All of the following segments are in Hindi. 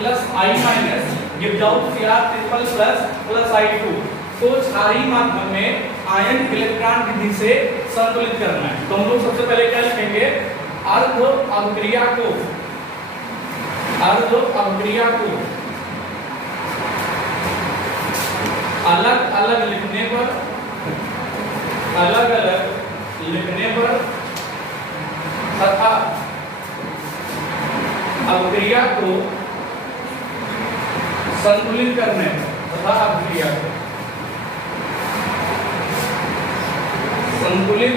Plus I minus gives out Cr triple plus I2 को क्षारीय माध्यम में आयन इलेक्ट्रॉन विधि से संतुलित करना है। तो हम लोग सबसे पहले क्या लिखेंगे, अर्ध अभिक्रिया को अलग अलग लिखने पर तथा अभिक्रिया को संतुलित करने तथा अभिक्रिया को संतुलित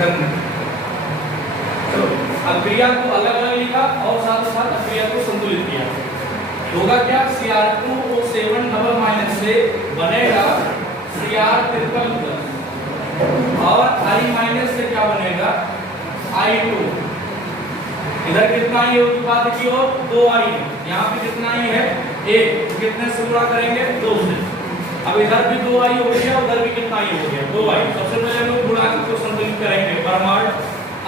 करने। तो अभिक्रिया को अलग अलग लिखा और साथ साथ अभिक्रिया को संतुलित किया। होगा क्या, Cr2O7 डबल माइनस से बनेगा Cr ट्रिपल प्लस और I माइनस से क्या बनेगा I2। इधर कितना ही उत्पाद की ओर 2I है, यहाँ पे कितना ही है 1, कितने से गुणा करेंगे 2 से। अब इधर भी 2I हो गया, उधर भी कितना ही हो गया 2I। सबसे पहले हम लोग गुणांक को संतुलित करेंगे, परमाणु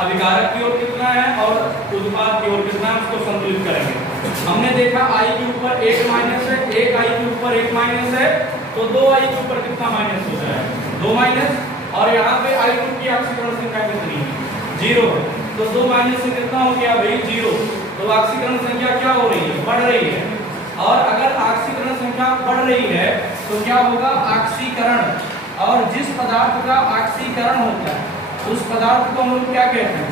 अभिकारक की ओर कितना है और उत्पाद की ओर कितना है उसको संतुलित करेंगे। हमने देखा I के ऊपर 1 माइनस है, 1I के ऊपर 1 माइनस है, तो 2I के ऊपर कितना माइनस हो जाएगा 2 माइनस, और यहाँ पे I2 की ऑक्सीकरण संख्या कितनी है 0 है, तो 2 माइनस से कितना हो गया भाई 0। तो ऑक्सीकरण संख्या क्या हो रही है, बढ़ रही है। और अगर ऑक्सीकरण संख्या बढ़ रही है तो क्या होगा, ऑक्सीकरण, और जिस पदार्थ का ऑक्सीकरण होता है उस पदार्थ को हम लोग क्या कहते हैं,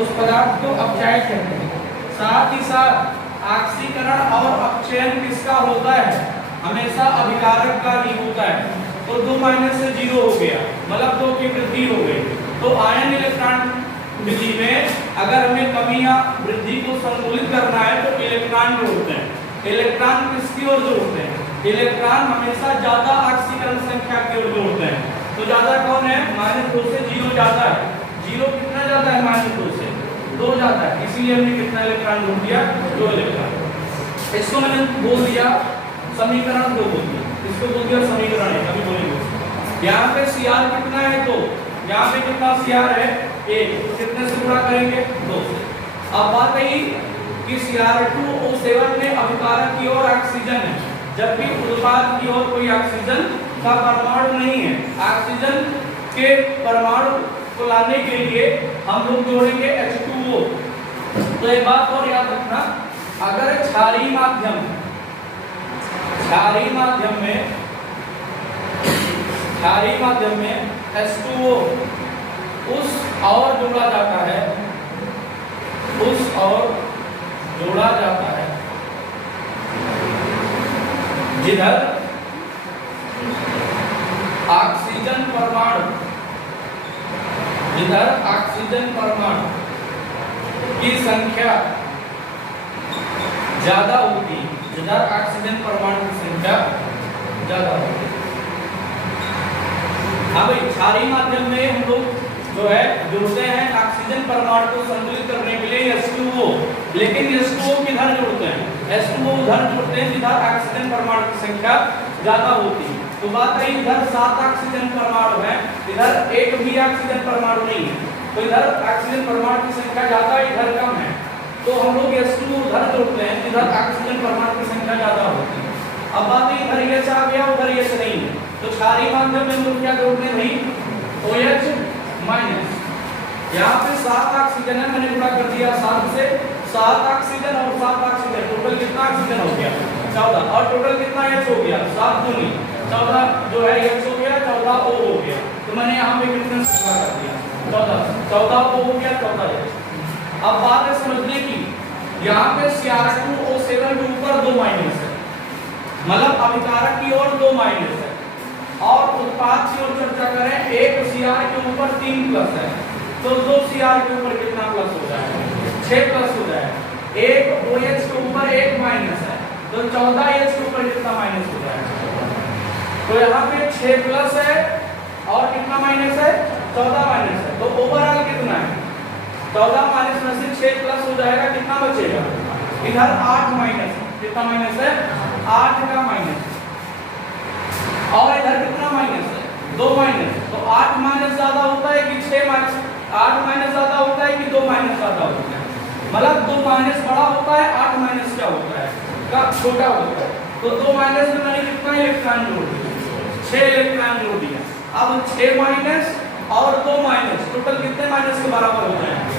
उस पदार्थ को अपचय कहते हैं। साथ ही साथ ऑक्सीकरण और अपचयन किसका होता है, हमेशा अभिकारक का ही होता है। तो 2 माइनस से 0 हो गया, मतलब 2 की वृद्धि हो गई। तो आयन इलेक्ट्रॉन विधि में अगर हमें कमी या वृद्धि को संतुलित करना है तो इलेक्ट्रॉन जोड़ते हैं। इलेक्ट्रॉन किसकी ओर जोड़ते हैं, इलेक्ट्रॉन हमेशा ज्यादा ऑक्सीकरण संख्या की ओर जोड़ते हैं। तो ज्यादा कौन है, -2 से 0 ज्यादा है। 0 कितना ज्यादा है, -2 से 2 ज्यादा है, इसीलिए हमने कितना इलेक्ट्रॉन जोड़ दिया 2 इलेक्ट्रॉन। इसको मैंने बोल दिया समीकरण 2 बोल दिया, इसको बोल दिया समीकरण 1। अभी बोलेंगे यहाँ पे Cr कितना है 2, यहाँ पे कितना Cr है 1, कितने से गुणा करेंगे 2 से। अब बात आई कि Cr2O7 में अभिकारक की ओर ऑक्सीजन है, जबकि उत्पाद की ओर कोई ऑक्सीजन का परमाणु नहीं है। ऑक्सीजन के परमाणु को लाने के लिए हम लोग जोड़ेंगे H2O। तो एक बात और याद रखना, अगर क्षारीय माध्यम में H2O उस और जोड़ा जाता है जिधर ऑक्सीजन परमाणु की संख्या ज्यादा होती है, जिधर ऑक्सीजन परमाणु की संख्या ज्यादा होती है। हाँ भाई, क्षारीय माध्यम में हम लोग जो है जोड़ते हैं ऑक्सीजन परमाणु को संतुलित करने के लिए H2O, लेकिन H2O किधर जोड़ते हैं, H2O उधर जोड़ते हैं जिधर ऑक्सीजन परमाणु की संख्या ज्यादा होती है। तो बात है इधर 7 ऑक्सीजन परमाणु है, इधर एक भी ऑक्सीजन परमाणु नहीं है, तो इधर ऑक्सीजन परमाणु की संख्या ज्यादा है, इधर कम है। तो हम लोग H2O उधर जोड़ते हैं जिधर ऑक्सीजन परमाणु की संख्या ज्यादा होती है। अब बात है इधर H आ गया, उधर H नहीं है, तो क्षारीय माध्यम में हम लोग क्या जोड़ते हैं भाई OH माइनस। यहाँ पे 7 ऑक्सीजन है, मैंने गुणा कर दिया 7 से, 7 ऑक्सीजन और 7 ऑक्सीजन, टोटल कितना ऑक्सीजन हो गया 14, और टोटल कितना H हो गया 7 दूनी 14 जो है H हो गया, 14 O हो गया। तो मैंने यहाँ पे कितना गुणा कर दिया 14 O हो गया 14 H। अब बात है समझने की, यहाँ पे Cr2O7 के ऊपर 2 माइनस है, मतलब अभिकारक की ओर 2 माइनस है, और उत्पाद की ओर चर्चा करें, एक Cr के ऊपर 3 प्लस है, तो 2 Cr के ऊपर कितना प्लस हो जाएगा 6 प्लस हो जाएगा। एक OH के ऊपर 1 माइनस है, तो 14 H के ऊपर कितना माइनस हो जाएगा। तो यहाँ पे 6 प्लस है और कितना माइनस है 14 माइनस है, तो ओवरऑल कितना है 14 माइनस में से 6 प्लस हो जाएगा, कितना बचेगा इधर 8 माइनस, कितना माइनस है 8 का माइनस, और इधर कितना माइनस है 2 माइनस। तो 8 माइनस ज्यादा होता है कि 6 माइनस, 8 माइनस ज्यादा होता है कि 2 माइनस ज्यादा होता है, मतलब 2 माइनस बड़ा होता है, 8 माइनस क्या होता है का छोटा होता है। तो 2 माइनस में मैंने कितना इलेक्ट्रॉन जोड़ दिया, 6 इलेक्ट्रॉन जोड़ दिया। अब 6 माइनस और 2 माइनस टोटल कितने माइनस के बराबर हो जाएंगे,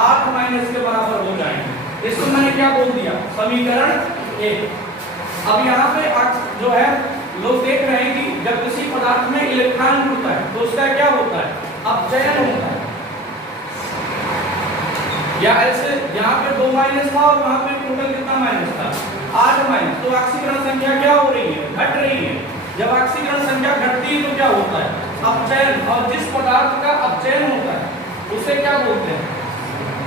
8 माइनस के बराबर हो जाएंगे। इसको मैंने क्या बोल दिया, समीकरण 1। अब यहाँ पे जो है लोग देख रहे हैं कि जब किसी पदार्थ में इलेक्ट्रॉन जुड़ता है तो उसका क्या होता है, अपचयन होता है। या ऐसे यहाँ पे 2 माइनस था और वहाँ पे टोटल कितना माइनस था, 8 माइनस। तो ऑक्सीकरण संख्या क्या हो रही है, घट रही है। जब ऑक्सीकरण संख्या घटती है तो क्या होता है, अपचयन। और जिस पदार्थ का अपचयन होता है उसे क्या बोलते हैं,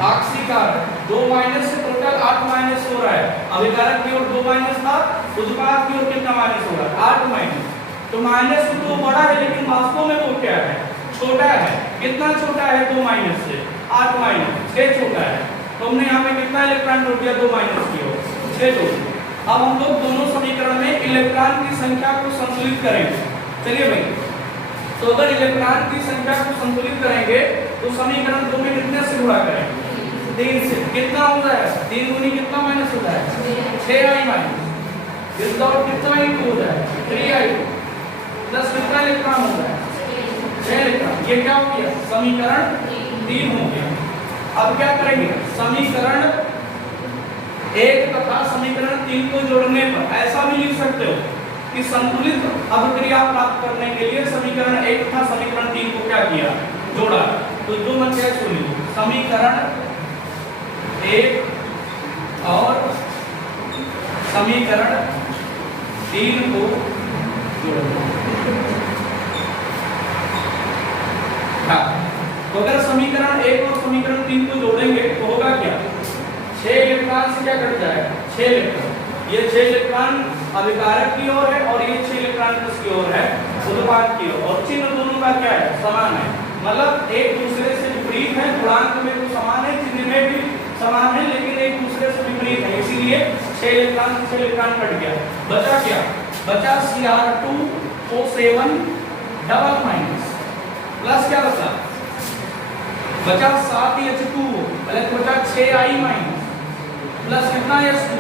ऑक्सीकरण। 2 माइनस से टोटल 8 माइनस हो रहा है। अभिकारक की ओर 2 माइनस था, उत्पादक की ओर कितना माइनस हो रहा है, 8 माइनस। तो माइनस तो बड़ा है लेकिन वास्तव में वो क्या है, छोटा है। कितना छोटा है, 2 माइनस से 8 माइनस 6 छोटा है। तो हमने यहाँ पे कितना इलेक्ट्रॉन जोड़ दिया, 2 माइनस की ओर 6 जोड़ दिया। अब हम लोग दोनों समीकरण में इलेक्ट्रॉन की संख्या को संतुलित करेंगे। चलिए भाई, तो अगर इलेक्ट्रॉन की संख्या को संतुलित करेंगे तो समीकरण 2 में कितने से गुणा करेंगे, 3 से। कितना हो जाएगा, 3 गुनी कितना माइनस हो जाएगा, 6i माइनस। इस दौर कितना i2 हो जाएगा, 3i2 प्लस कितना इलेक्ट्रॉन हो जाएगा, 6 इलेक्ट्रॉन। ये क्या हो गया, समीकरण 3 हो गया। अब क्या करेंगे, समीकरण 1 तथा समीकरण 3 को जोड़ने पर ऐसा भी लिख सकते हो कि संतुलित अभिक्रिया प्राप्त करने के लिए समीकरण 1 तथा समीकरण 3 को क्या किया, जोड़ा। तो जो मन क्या सुनिए, समीकरण 1 और समीकरण 3 को जोड़ो। हाँ, तो अगर समीकरण 1 और समीकरण 3 को जोड़ेंगे तो होगा क्या, 6 इलेक्ट्रॉन से क्या कट जाएगा, 6 इलेक्ट्रॉन। ये 6 इलेक्ट्रॉन अभिकारक की ओर है और ये 6 इलेक्ट्रॉन किसकी ओर है, उत्पादक की ओर। और चिन्ह दोनों का क्या है, समान है। मतलब एक दूसरे से विपरीत है, गुणांक में तो समान है, चिन्ह में भी समान है, लेकिन एक दूसरे से विपरीत है। इसीलिए 6 इलेक्ट्रॉन से 6 इलेक्ट्रॉन कट गया। बचा क्या, बचा Cr2O7 डबल माइनस प्लस क्या बचा 7H2 पहले तो बचा 6i माइनस प्लस कितना H2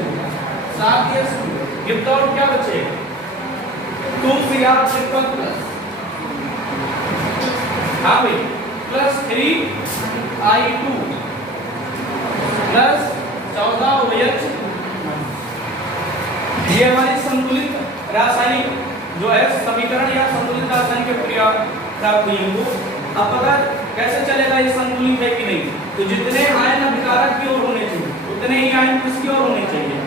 7H2। विदाउट क्या बचे 2Cr ट्रिपल प्लस, हाँ भाई, प्लस 3i2 प्लस 14OH। ये हमारी संतुलित रासायनिक जो है समीकरण या संतुलित रासायनिक क्रिया प्राप्त हुई है। अब पता कैसे चलेगा ये संतुलित है कि नहीं, तो जितने आयन अभिकारक की ओर होने चाहिए उतने ही आयन किसकी ओर होने चाहिए,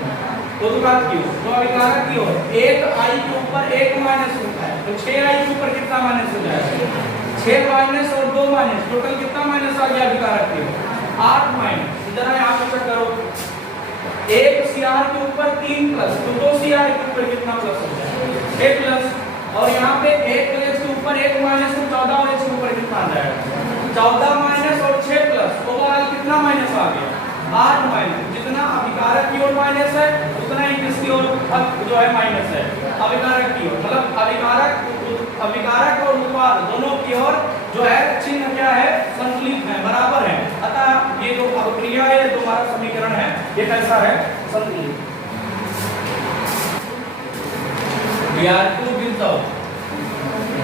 उत्पादक की ओर। तो अभिकारक की ओर 1i के ऊपर 1 माइनस होता है, तो 6i के ऊपर कितना माइनस हो जाएगा, 6 माइनस और 2 माइनस टोटल कितना माइनस आ गया अभिकारक की ओर, 8 माइनस। इधर यहाँ पे चेक करो, 1 Cr के ऊपर 3 प्लस, तो 2 Cr के ऊपर कितना प्लस हो जाएगा, 6 प्लस। और यहाँ पे 1 OH के ऊपर 1 माइनस, तो 14 OH के ऊपर कितना आ जाएगा, 14 माइनस और 6 प्लस, ओवरऑल कितना माइनस आ गया, 8 माइनस। जितना अभिकारक की ओर माइनस है उतना ही किसकी ओर जो है माइनस है, अभिकारक की ओर। मतलब अभिकारक और उत्पाद दोनों की ओर जो है चिन्ह क्या है, संतुलित है, बराबर है। अतः ये जो अभिक्रिया है, जो हमारा समीकरण है, ये कैसा है, संतुलित। Br2 without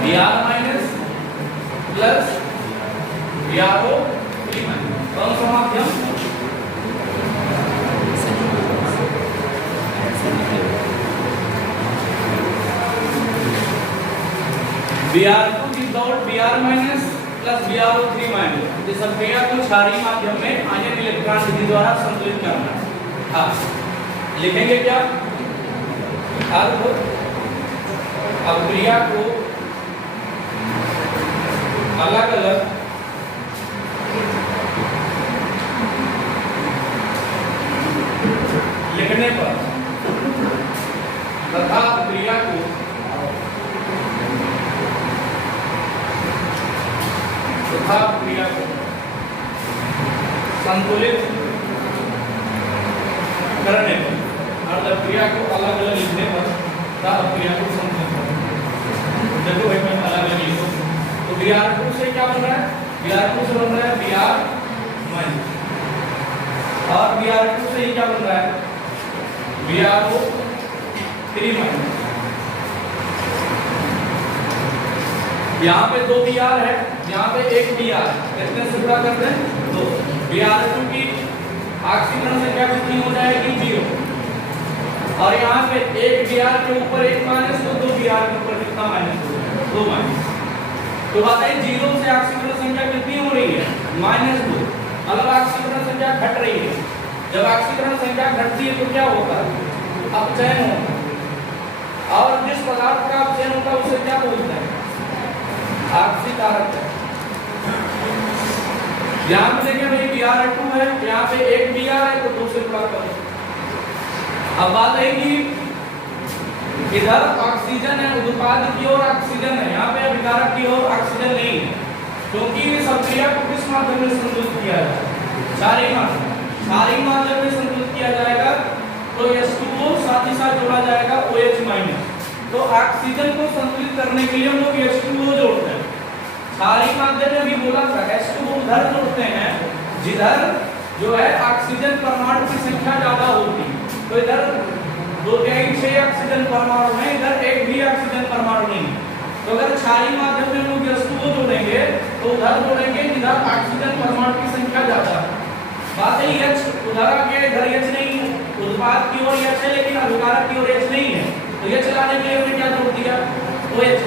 Br minus plus BrO3 minus कौन सा माध्यम, Br2 without Br minus plus BrO3 minus। इस अभिक्रिया को क्षारीय माध्यम में आयन इलेक्ट्रॉन विधि द्वारा संतुलित करना है। हाँ, लिखेंगे क्या, अभिक्रिया को अलग अलग लिखने पर तथा अभिक्रिया को संतुलित करने पर, और अभिक्रिया को अलग अलग लिखने पर तथा अभिक्रिया को संतुलित करने। देखो भाई मैं अलग अलग लिखो, तो Br2 से क्या बन रहा है, Br2 से बन रहा है Br माइनस और Br2 से ही क्या बन रहा है, Br3 माइनस, यहाँ पे 2 Br है, यहाँ पे 1 Br, कितने से गुणा करते हैं 2। Br2 की ऑक्सीकरण संख्या कितनी हो जाएगी 0, और यहाँ पे 1 Br के ऊपर 1 माइनस, तो 2 Br के ऊपर कितना माइनस हो जाएगा 2 माइनस। तो बताइए 0 से ऑक्सीकरण संख्या कितनी हो रही है -2, मतलब ऑक्सीकरण संख्या घट रही है। जब ऑक्सीकरण संख्या घटती है तो क्या होता है, अपचयन होता है, और जिस पदार्थ का अपचयन होता है उसे क्या बोलते हैं, ऑक्सीकारक। यहाँ पे देखिए भाई Br2 है, यहाँ पे 1 Br है तो 2 से गुणा करो। अब बात है कि इधर ऑक्सीजन है, उत्पाद की ओर ऑक्सीजन है, यहाँ पे अभिकारक की ओर ऑक्सीजन नहीं है, क्योंकि इस अभिक्रिया को किस माध्यम में संतुलित किया जाए, क्षारीय माध्यम में संतुलित किया जाएगा। तो H2O साथ ही साथ जोड़ा जाएगा OH-। तो ऑक्सीजन को संतुलित करने के लिए हम लोग H2O जोड़ते हैं। क्षारीय माध्यम में भी बोला था H2O उधर जोड़ते हैं जिधर जो है ऑक्सीजन परमाणु की संख्या ज्यादा होती है। तो इधर 2-6 ऑक्सीजन परमाणु हैं, इधर एक भी ऑक्सीजन परमाणु नहीं है। तो अगर क्षारीय माध्यम में लोग H2O जोड़ेंगे तो उधर जोड़ेंगे जिधर ऑक्सीजन परमाणु की संख्या ज्यादा है। बात है H उधर आके इधर H नहीं है, उत्पाद की ओर H है लेकिन अभिकारक की ओर H नहीं है, तो H लाने के लिए हमने क्या जोड़ दिया OH।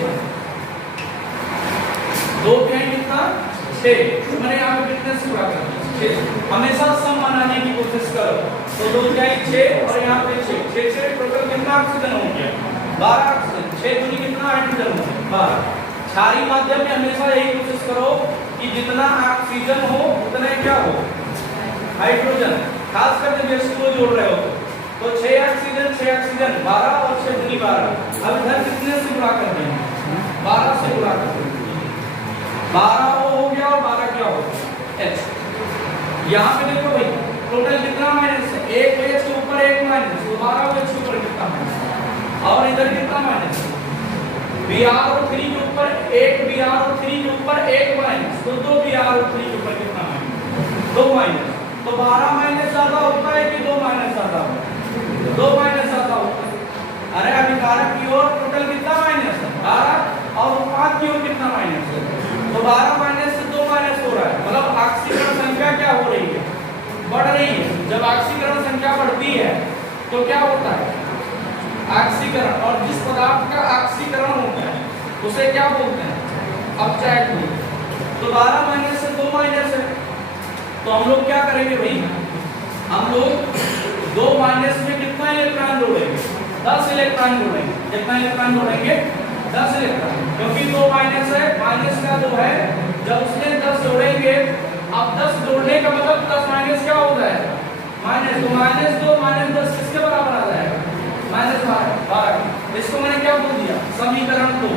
2 के कितना 6, मैंने यहाँ पे कितने से पूरा कर दिया 6। हमेशा सम बनाने की कोशिश करो। तो 2 के 6 और यहाँ पे 6 टोटल कितना ऑक्सीजन हो गया 12 ऑक्सीजन, 6 दूनी कितना हाइड्रोजन हो गया 12। क्षारीय माध्यम में हमेशा यही कोशिश करो कि जितना ऑक्सीजन हो उतना क्या हो हाइड्रोजन, खास करके H2O जोड़ रहे हो तो 6 ऑक्सीजन 12 और 6 दूनी 12। अब इधर कितने से गुणा कर देंगे 12 से गुणा कर देंगे, 12 हो गया और 12 क्या हो H। यहाँ पे देखो भाई टोटल कितना माइनस है, 1 OH के ऊपर 1 माइनस, तो 12 OH के ऊपर कितना माइनस, और इधर कितना माइनस Br3 के ऊपर 1 Br3 के ऊपर 1 माइनस, तो 2 Br3 के ऊपर कितना माइनस 2 माइनस। तो 12 माइनस ज्यादा होता है कि 2 माइनस ज्यादा होता है 2 माइनस ज्यादा होता है। अरे अभिकारक की ओर टोटल कितना माइनस है 12, और उत्पाद की ओर कितना माइनस है, तो 12 माइनस से 2 माइनस हो रहा है, मतलब ऑक्सीकरण संख्या क्या हो रही है बढ़ रही है। जब ऑक्सीकरण संख्या बढ़ती है तो क्या होता है ऑक्सीकरण, और जिस पदार्थ का ऑक्सीकरण होता है उसे क्या बोलते हैं अपचयक बोलते हैं। तो 12 माइनस से 2 माइनस है, तो हम लोग क्या करेंगे भाई, हम लोग 2 माइनस में कितना इलेक्ट्रॉन जोड़ेंगे 10 इलेक्ट्रॉन जोड़ेंगे। कितना इलेक्ट्रॉन जोड़ेंगे 10 इलेक्ट्रॉन, क्योंकि 2 माइनस है, माइनस का 2 है, जब उसने 10 जोड़ेंगे, अब 10 जोड़ने का मतलब 10 माइनस क्या हो जाएगा माइनस 2, माइनस 2 माइनस 10 किसके बराबर आ जाएगा -12। इसको मैंने क्या बोल दिया समीकरण 2।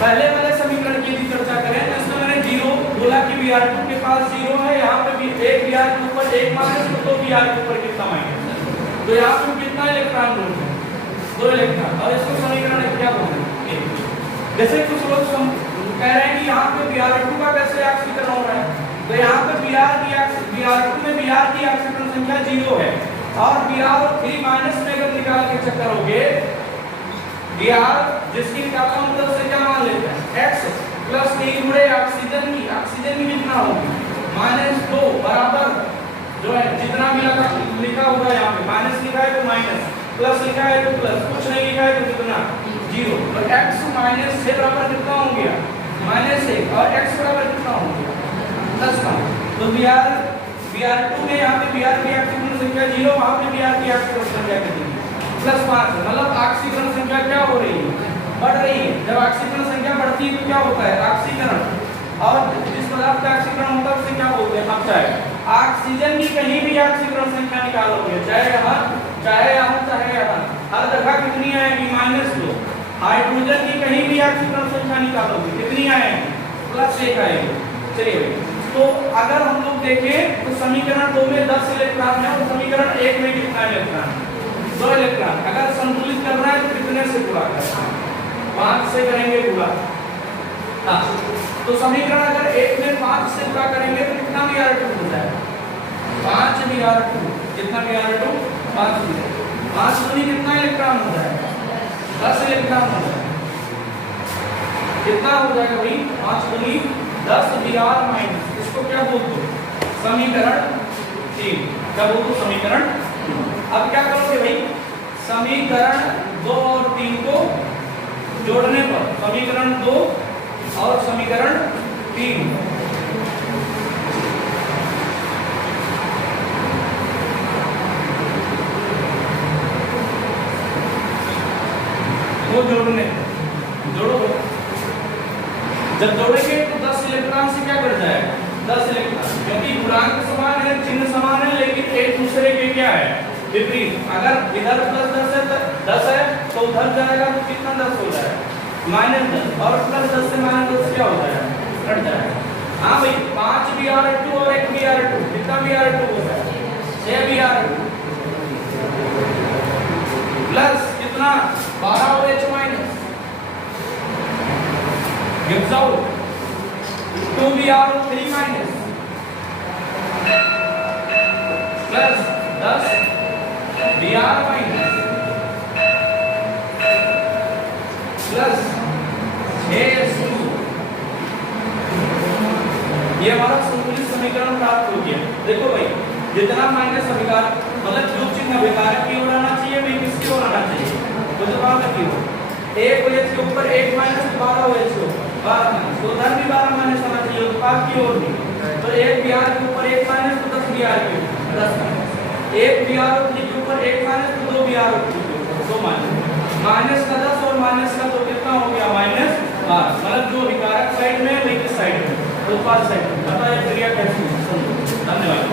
पहले वाले समीकरण की भी चर्चा करें तो इसमें मैंने 0 बोला कि Br2 के पास 0 है, यहाँ पे भी 1 Br के ऊपर 1 माइनस, तो 2 Br के ऊपर कितना माइनस है, तो यहाँ पे कितना इलेक्ट्रॉन जोड़ते हैं 2 इलेक्ट्रॉन, और इसको समीकरण क्या बोलते हैं। जैसे कुछ लोग कह रहे हैं कि यहाँ पे Br2 का कैसे ऑक्सीकरण हो रहा है, तो यहाँ पे Br2 में Br की ऑक्सीकरण संख्या 0 है, और Br3 माइनस में अगर निकाल के चेक करोगे Br जिसकी निकालना मतलब से क्या मान लेते हैं x प्लस 3 गुणे ऑक्सीजन की कितना होगी -2 बराबर जो है जितना भी लिखा होगा यहाँ पे माइनस लिखा है तो माइनस, प्लस लिखा है तो प्लस, कुछ नहीं लिखा है तो कितना 0। तो x माइनस 6 बराबर कितना हो गया -1, और x बराबर कितना हो गया 10। तो Br2 में यहाँ पे Br की ऑक्सीकरण संख्या 0, वहाँ पे Br की ऑक्सीकरण संख्या कितनी +5, मतलब ऑक्सीकरण संख्या क्या हो रही है बढ़ रही है। जब ऑक्सीकरण संख्या बढ़ती है तो क्या होता है ऑक्सीकरण, और जिस पदार्थ का ऑक्सीकरण होता है उसे क्या बोलते हैं अपचयक। ऑक्सीजन की कहीं भी ऑक्सीकरण संख्या निकालोगे, चाहे यहाँ चाहे यहाँ, हर जगह कितनी आएगी -2। हाइड्रोजन की कहीं भी ऑक्सीकरण संख्या निकालोगे कितनी आएगी +1 आएगी। चलिए, तो अगर हम लोग देखें तो समीकरण 2 में 10 इलेक्ट्रॉन है, और समीकरण 1 में कितना इलेक्ट्रॉन 2 इलेक्ट्रॉन। अगर संतुलित करना है तो कितने से गुणा करना है 5 से करेंगे गुणा। हाँ, तो समीकरण अगर 1 में 5 से गुणा करेंगे तो कितना Br2 हो जाएगा 5 Br2 कितना Br2 5 दूनी कितना इलेक्ट्रॉन हो जाएगा 10 इलेक्ट्रॉन हो जाएगा कितना हो जाएगा भाई 5 दूनी 10 Br माइनस इसको क्या बोलते हो समीकरण 3 क्या बोलते हो समीकरण। अब क्या करोगे भाई समीकरण 2 और 3 को जोड़ने पर समीकरण 2 और समीकरण 3 को जोड़ने जोड़ो जब जोड़ेंगे तो 10 इलेक्ट्रॉन से क्या कर जाएगा 10 इलेक्ट्रॉन क्योंकि गुणांक समान है चिन्ह समान है लेकिन एक दूसरे के क्या है विपरीत। अगर इधर प्लस 10 है तो उधर जाएगा तो कितना 10 हो जाएगा -10 और प्लस 10 से -10 क्या हो जाएगा कट जाएगा। हाँ भाई 5 Br2 और 1 Br2 कितना Br2 होता है 6 Br2 प्लस कितना 12 OH minus gives out 2 Br3 minus plus 10 Br minus plus 6s2 ये हमारा संतुलित समीकरण प्राप्त हो गया। देखो भाई जितना माइनस अभिकार मतलब जो चिन्ह अभिकार की ओर आना चाहिए भाई किसकी ओर आना चाहिए तो जवाब की ओर एक OH के ऊपर 1 माइनस 12 OH के ऊपर 12 माइनस तो उधर भी 12 माइनस आना चाहिए उत्पाद की ओर भी तो 1 Br के ऊपर 1 माइनस तो 10 Br के ऊपर 10 माइनस 1 Br3 के ऊपर 1 माइनस तो 2 Br3 के ऊपर 2 माइनस माइनस का 10 और माइनस का तो कितना हो गया -12 मतलब जो विकारक साइड में है किस साइड में उत्पाद साइड में। पता है क्रिया कैसी है। धन्यवाद।